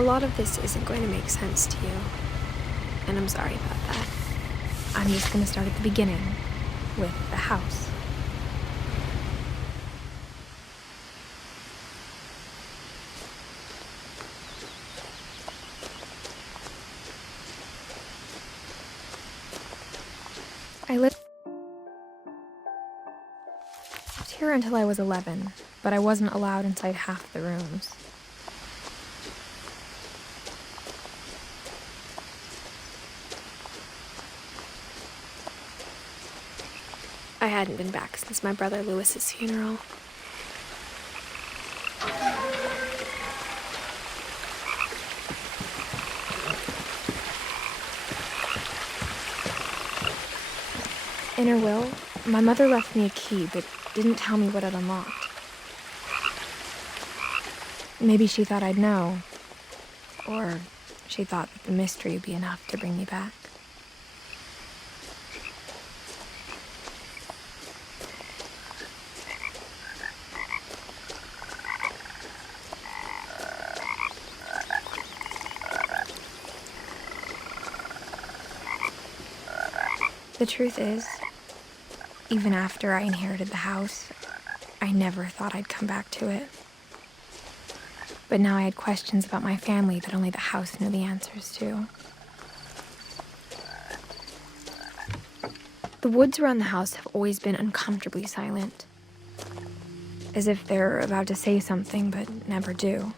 A lot of this isn't going to make sense to you, and I'm sorry about that. I'm just going to start at the beginning, with the house. I lived here until I was 11, but I wasn't allowed inside half the rooms. I hadn't been back since my brother Lewis's funeral. In her will, my mother left me a key, but didn't tell me what it unlocked. Maybe she thought I'd know, or she thought that the mystery would be enough to bring me back. The truth is, even after I inherited the house, I never thought I'd come back to it. But now I had questions about my family that only the house knew the answers to. The woods around the house have always been uncomfortably silent, as if they're about to say something but never do.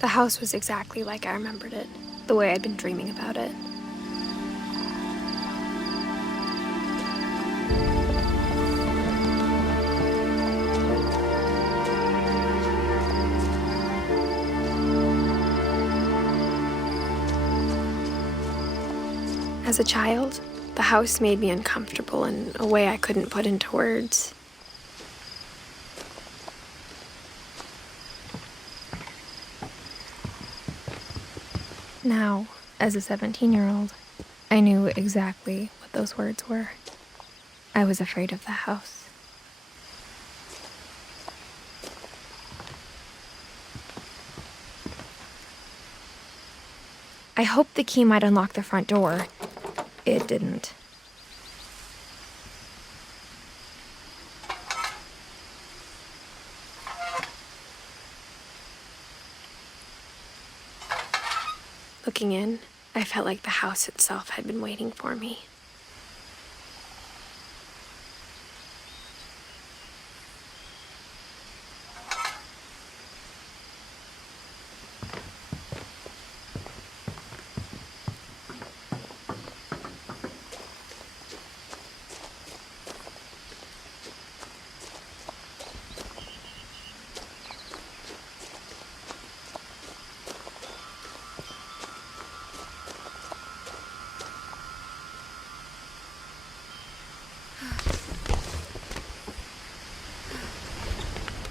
The house was exactly like I remembered it, the way I'd been dreaming about it. As a child, the house made me uncomfortable in a way I couldn't put into words. Now, as a 17-year-old, I knew exactly what those words were. I was afraid of the house. I hoped the key might unlock the front door. It didn't. Looking in, I felt like the house itself had been waiting for me.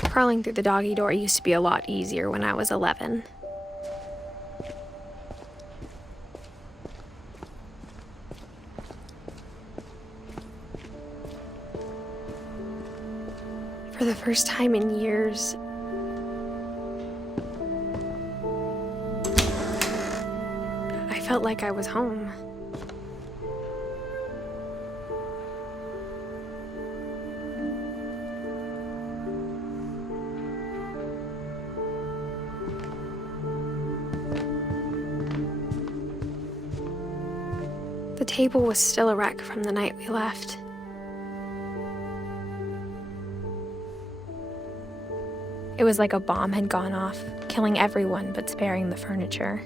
Crawling through the doggy door used to be a lot easier when I was 11. For the first time in years, I felt like I was home. The table was still a wreck from the night we left. It was like a bomb had gone off, killing everyone but sparing the furniture.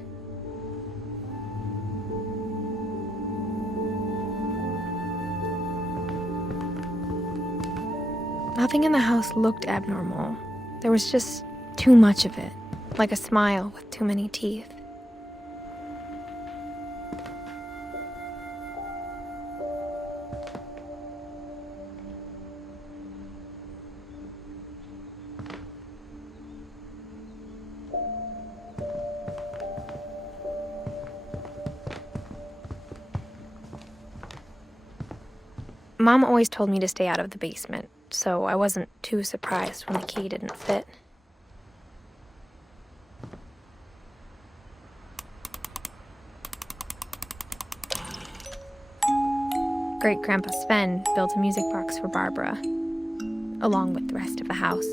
Nothing in the house looked abnormal. There was just too much of it, like a smile with too many teeth. Mom always told me to stay out of the basement, so I wasn't too surprised when the key didn't fit. Great-Grandpa Sven built a music box for Barbara, along with the rest of the house.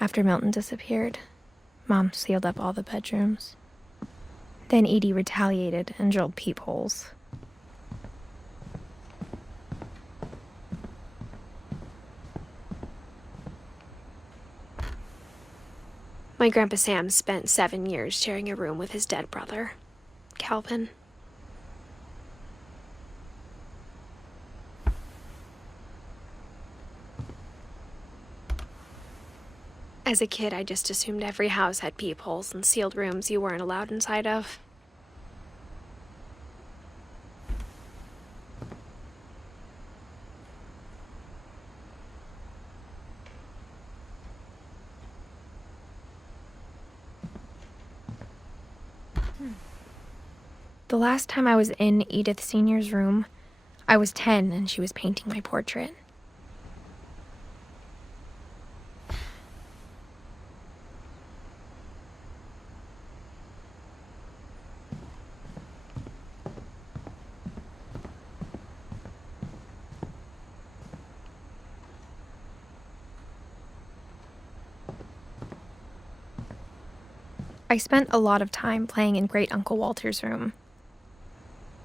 After Milton disappeared, Mom sealed up all the bedrooms. Then Edie retaliated and drilled peepholes. My Grandpa Sam spent 7 years sharing a room with his dead brother, Calvin. As a kid, I just assumed every house had peepholes and sealed rooms you weren't allowed inside of. The last time I was in Edith Sr.'s room, I was 10 and she was painting my portrait. I spent a lot of time playing in Great Uncle Walter's room.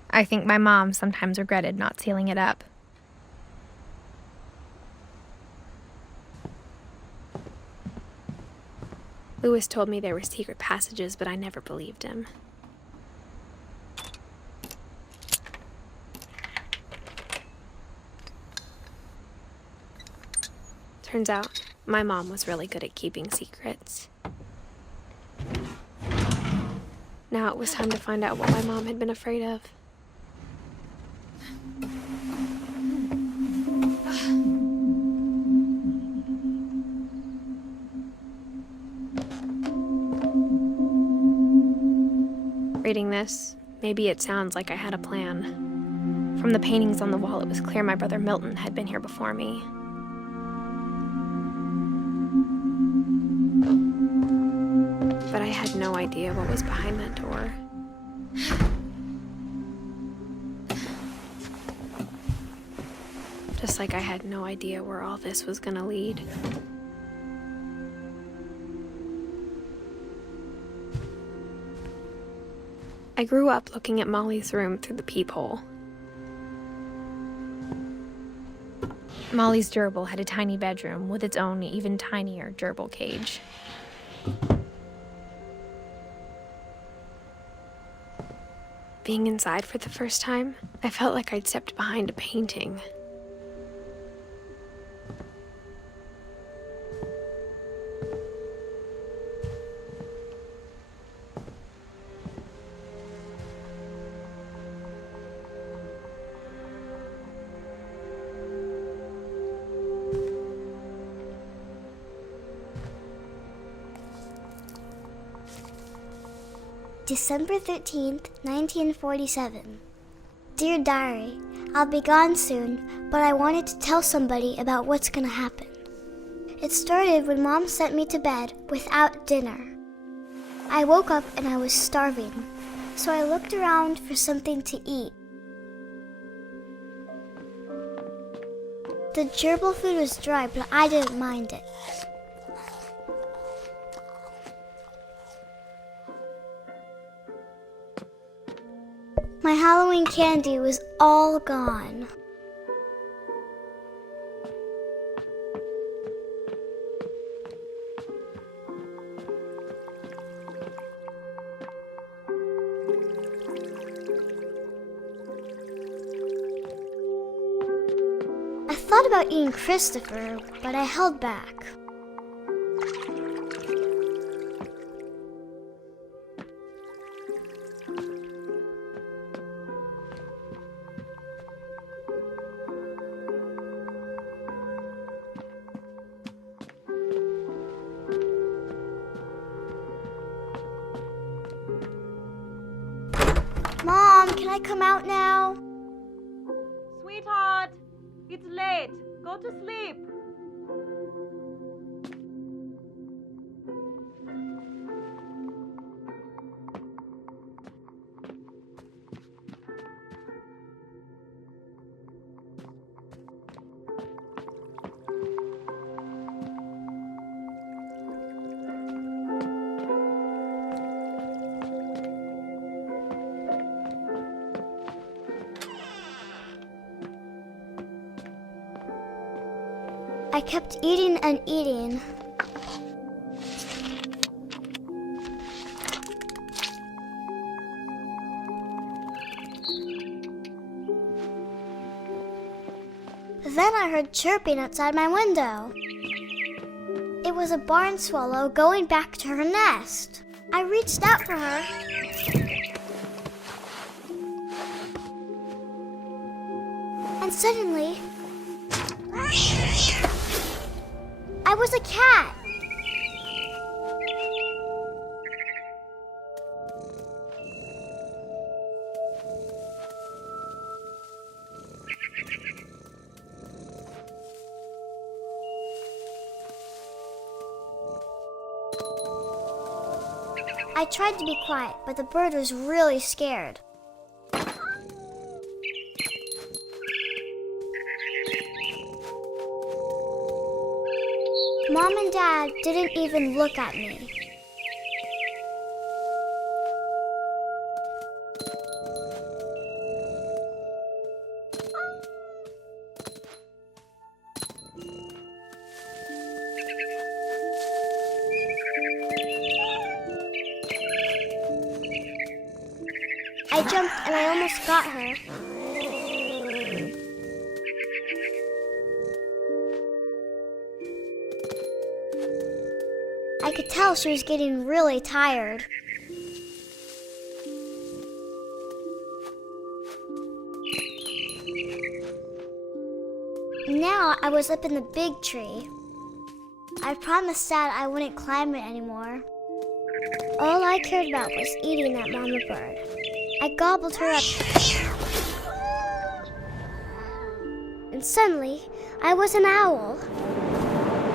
I think my mom sometimes regretted not sealing it up. Louis told me there were secret passages, but I never believed him. Turns out, my mom was really good at keeping secrets. Now it was time to find out what my mom had been afraid of. Reading this, maybe it sounds like I had a plan. From the paintings on the wall, it was clear my brother Milton had been here before me. But I had no idea what was behind that door. Just like I had no idea where all this was gonna lead. I grew up looking at Molly's room through the peephole. Molly's gerbil had a tiny bedroom with its own even tinier gerbil cage. Being inside for the first time, I felt like I'd stepped behind a painting. December 13th, 1947. Dear Diary, I'll be gone soon, but I wanted to tell somebody about what's gonna happen. It started when Mom sent me to bed without dinner. I woke up and I was starving, so I looked around for something to eat. The gerbil food was dry, but I didn't mind it. My Halloween candy was all gone. I thought about eating Christopher, but I held back. I come out now? Sweetheart, it's late. Go to sleep. I kept eating and eating. Then I heard chirping outside my window. It was a barn swallow going back to her nest. I reached out for her. And suddenly, I was a cat. I tried to be quiet, but the bird was really scared. Mom and Dad didn't even look at me. I jumped and I almost got her. I could tell she was getting really tired. Now I was up in the big tree. I promised Dad I wouldn't climb it anymore. All I cared about was eating that mama bird. I gobbled her up. And suddenly, I was an owl.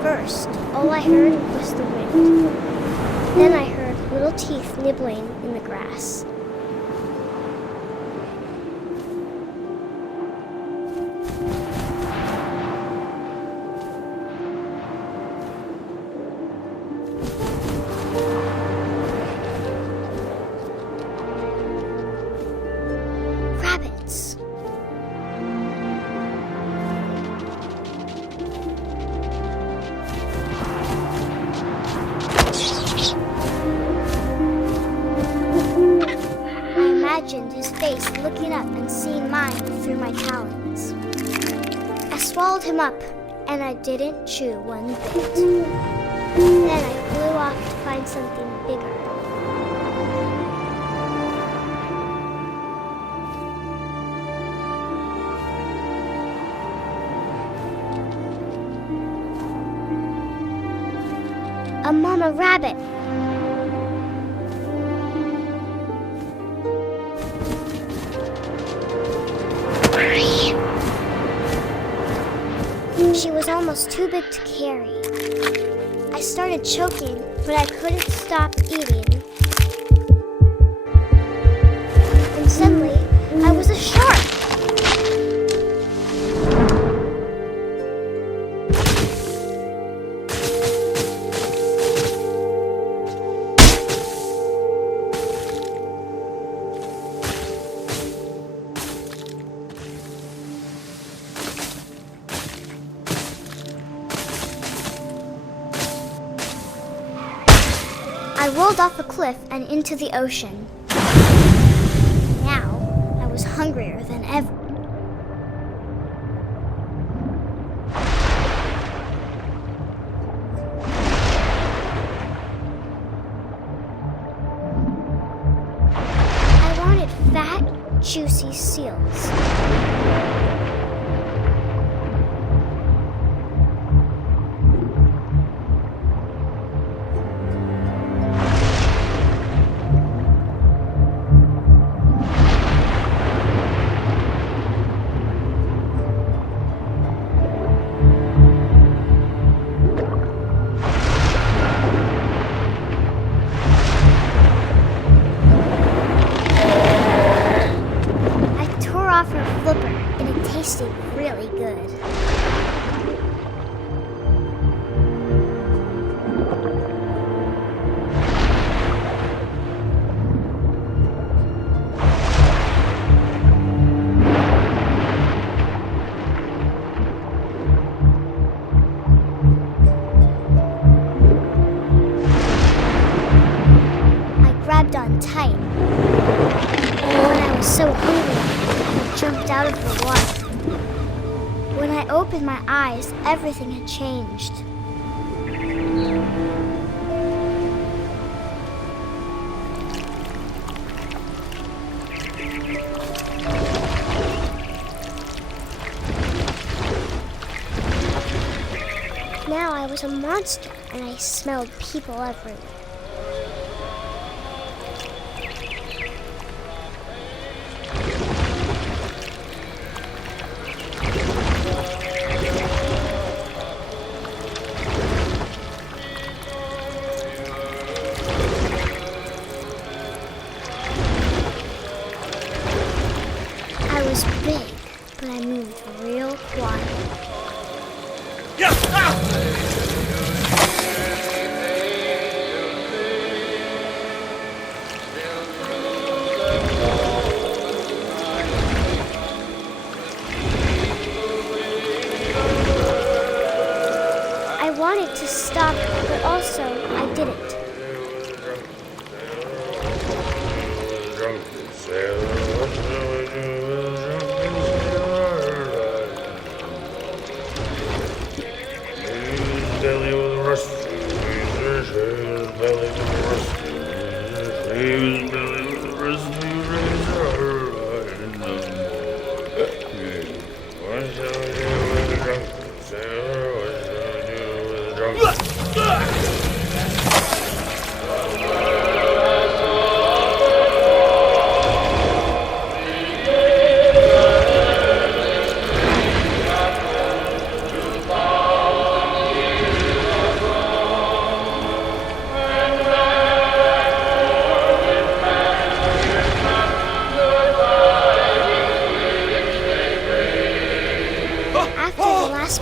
First, all I heard was the wind. Then I heard little teeth nibbling in the grass. Rabbits. I imagined his face looking up and seeing mine through my talons. I swallowed him up, and I didn't chew one bit. Then I flew off to find something bigger. A mama rabbit. She was almost too big to carry. I started choking, but I couldn't stop eating. And suddenly, I was a shark. I rolled off a cliff and into the ocean. Now, I was hungrier than ever. I wanted fat, juicy seals. tight. When I was so hungry, I jumped out of the water. When I opened my eyes, everything had changed. Now I was a monster, and I smelled people everywhere. I was big, but I moved real quiet. I wanted to stop, but also I didn't.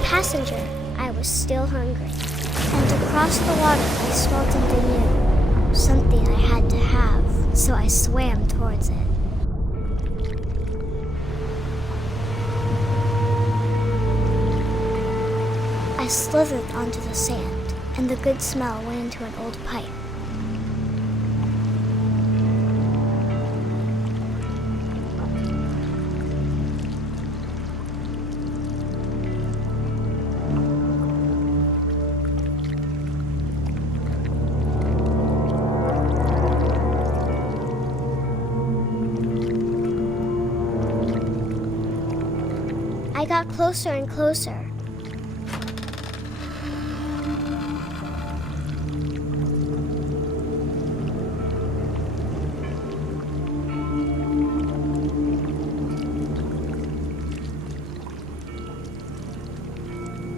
Passenger, I was still hungry. And across the water, I smelled something new. Something I had to have, so I swam towards it. I slithered onto the sand, and the good smell went into an old pipe. I got closer and closer.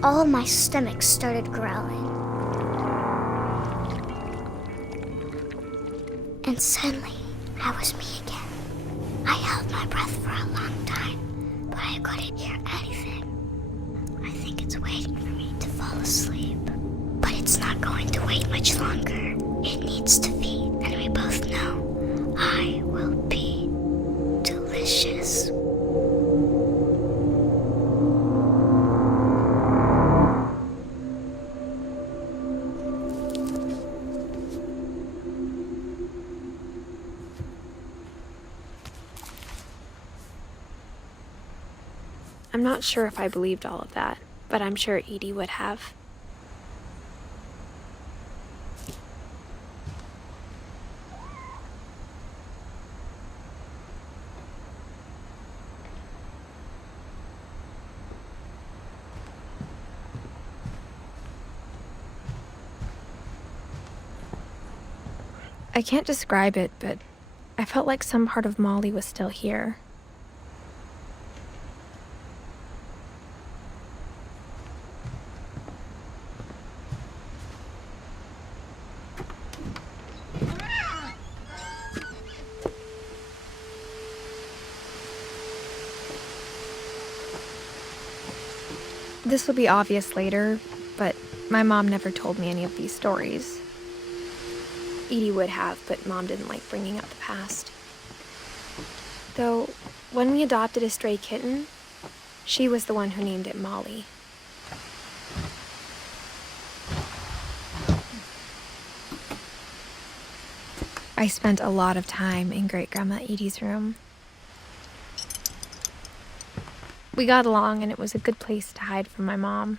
All of my stomach started growling. And suddenly, I was me again. I held my breath for a long time, but I couldn't hear anything. I think it's waiting for me to fall asleep. But it's not going to wait much longer. It needs to feed, and we both know I will be delicious. I'm not sure if I believed all of that, but I'm sure Edie would have. I can't describe it, but I felt like some part of Molly was still here. This will be obvious later, but my mom never told me any of these stories. Edie would have, but Mom didn't like bringing up the past. Though, when we adopted a stray kitten, she was the one who named it Molly. I spent a lot of time in Great-Grandma Edie's room. We got along, and it was a good place to hide from my mom.